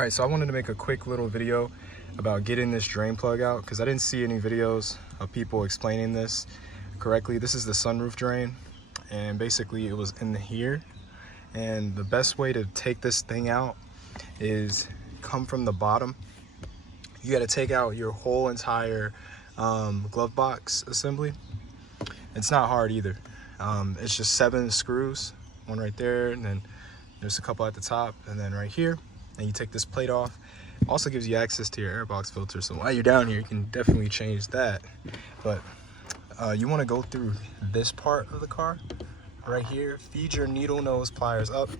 All right, so I wanted to make a quick little video about getting this drain plug out because I didn't see any videos of people explaining this correctly. This is the sunroof drain, and basically it was in here. And the best way to take this thing out is come from the bottom. You got to take out your whole entire glove box assembly. It's not hard either. It's just 7 screws, one right there, and then there's a couple at the top, and then right here. And you take this plate off. Also gives you access to your air box filter, so while you're down here you can definitely change that. But you want to go through this part of the car right here. Feed your needle nose pliers up.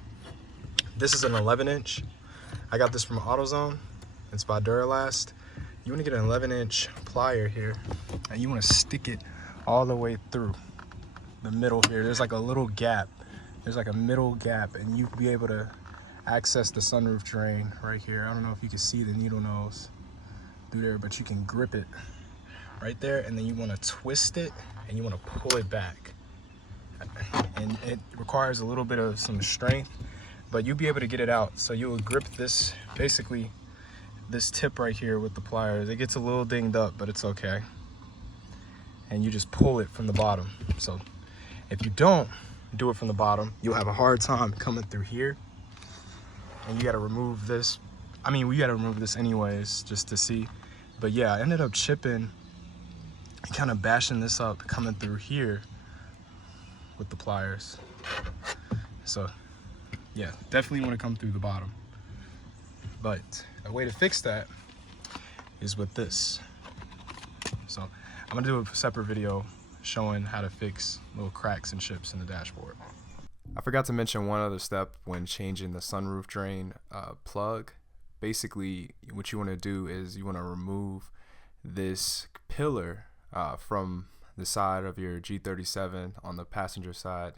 This is an 11-inch. I got this from AutoZone. It's by Duralast. You want to get an 11-inch plier here, and you want to stick it all the way through the middle here. There's like a little gap. There's like a middle gap, and you'll be able to access the sunroof drain right here. I don't know if you can see the needle nose through there, but you can grip it right there, and then you want to twist it and you want to pull it back. And it requires a little bit of some strength, but you'll be able to get it out. So you'll grip this, basically this tip right here with the pliers. It gets a little dinged up, but it's okay. And you just pull it from the bottom. So if you don't do it from the bottom, you'll have a hard time coming through here. And you got to remove this. I mean, we got to remove this anyways, just to see. But yeah, I ended up chipping and kind of bashing this up coming through here with the pliers. So yeah, definitely want to come through the bottom. But a way to fix that is with this. So I'm gonna do a separate video showing how to fix little cracks and chips in the dashboard. I forgot to mention one other step when changing the sunroof drain plug. Basically, what you want to do is you want to remove this pillar from the side of your G37 on the passenger side.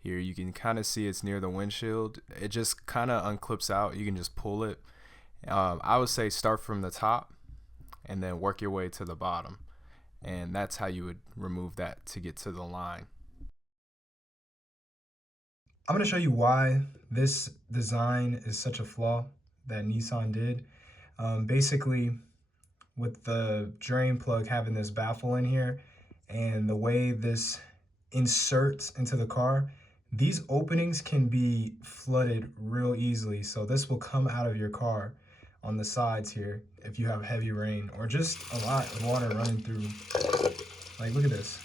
Here you can kind of see it's near the windshield. It just kind of unclips out. You can just pull it. I would say start from the top and then work your way to the bottom. And that's how you would remove that to get to the line. I'm going to show you why this design is such a flaw that Nissan did. Basically, with the drain plug having this baffle in here and the way this inserts into the car, these openings can be flooded real easily. So this will come out of your car on the sides here if you have heavy rain or just a lot of water running through. Like, look at this.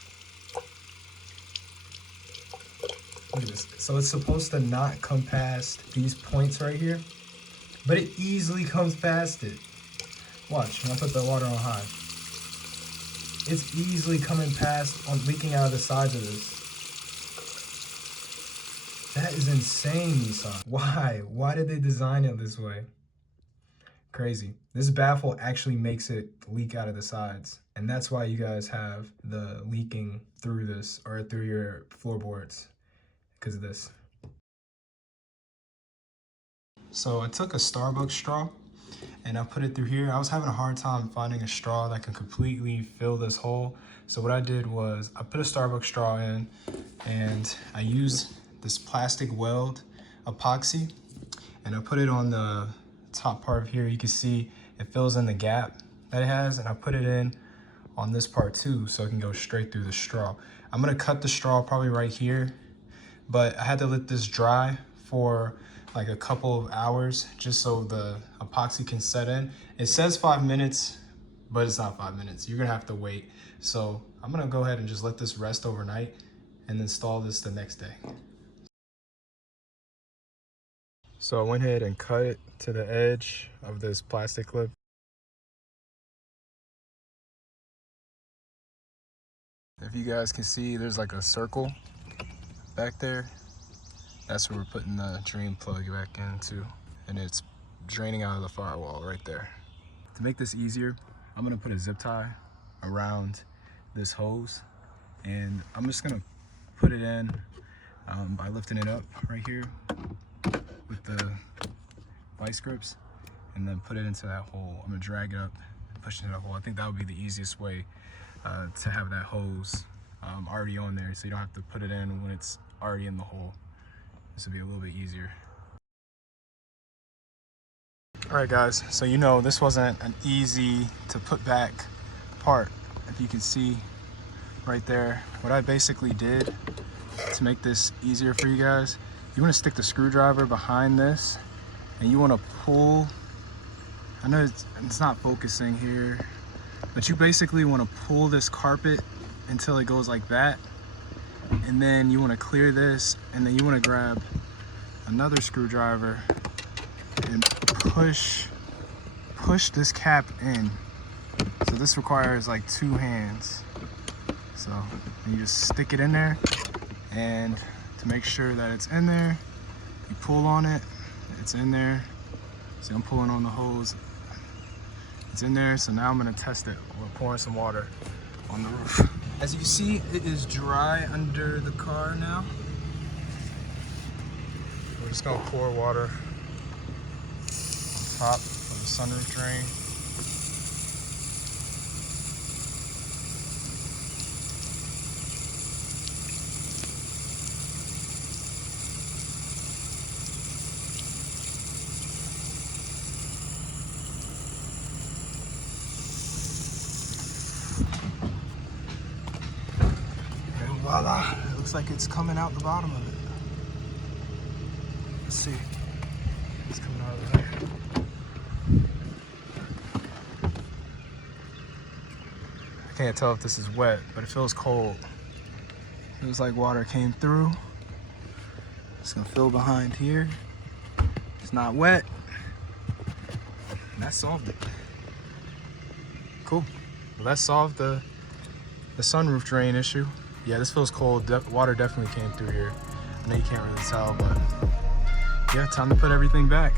Look at this. So it's supposed to not come past these points right here, but it easily comes past it. Watch, when I put the water on high. It's easily coming past, leaking out of the sides of this. That is insane, Nissan. Why? Why did they design it this way? Crazy. This baffle actually makes it leak out of the sides. And that's why you guys have the leaking through this or through your floorboards. Because of this. So I took a Starbucks straw and I put it through here. I was having a hard time finding a straw that can completely fill this hole. So what I did was I put a Starbucks straw in and I used this plastic weld epoxy and I put it on the top part of here. You can see it fills in the gap that it has, and I put it in on this part too so it can go straight through the straw. I'm gonna cut the straw probably right here, but I had to let this dry for like a couple of hours just so the epoxy can set in. It says 5 minutes, but it's not 5 minutes. You're gonna have to wait. So I'm gonna go ahead and just let this rest overnight and install this the next day. So I went ahead and cut it to the edge of this plastic clip. If you guys can see, there's like a circle back there. That's where we're putting the drain plug back into, and it's draining out of the firewall right there. To make this easier, I'm gonna put a zip tie around this hose, and I'm just gonna put it in by lifting it up right here with the vice grips, and then put it into that hole. I'm gonna drag it up and push it into that hole. I think that would be the easiest way to have that hose already on there, so you don't have to put it in when it's already in the hole. This would be a little bit easier. All right guys, so you know this wasn't an easy to put back part. If you can see right there, what I basically did to make this easier for you guys, you want to stick the screwdriver behind this and you want to pull. I know it's not focusing here, but you basically want to pull this carpet until it goes like that, and then you want to clear this, and then you want to grab another screwdriver and push this cap in. So this requires like 2 hands. So you just stick it in there, and to make sure that it's in there, you pull on it, it's in there. See, I'm pulling on the hose, it's in there. So now I'm gonna test it. We're pouring some water on the roof. As you see, it is dry under the car now. We're just gonna pour water on top of the sunroof drain. Voila, it looks like it's coming out the bottom of it. Let's see. It's coming out of there. I can't tell if this is wet, but it feels cold. It feels like water came through. It's gonna fill behind here. It's not wet. And that solved it. Cool. Well, that solved the sunroof drain issue. Yeah, this feels cold. Water definitely came through here. I know you can't really tell, but yeah, time to put everything back.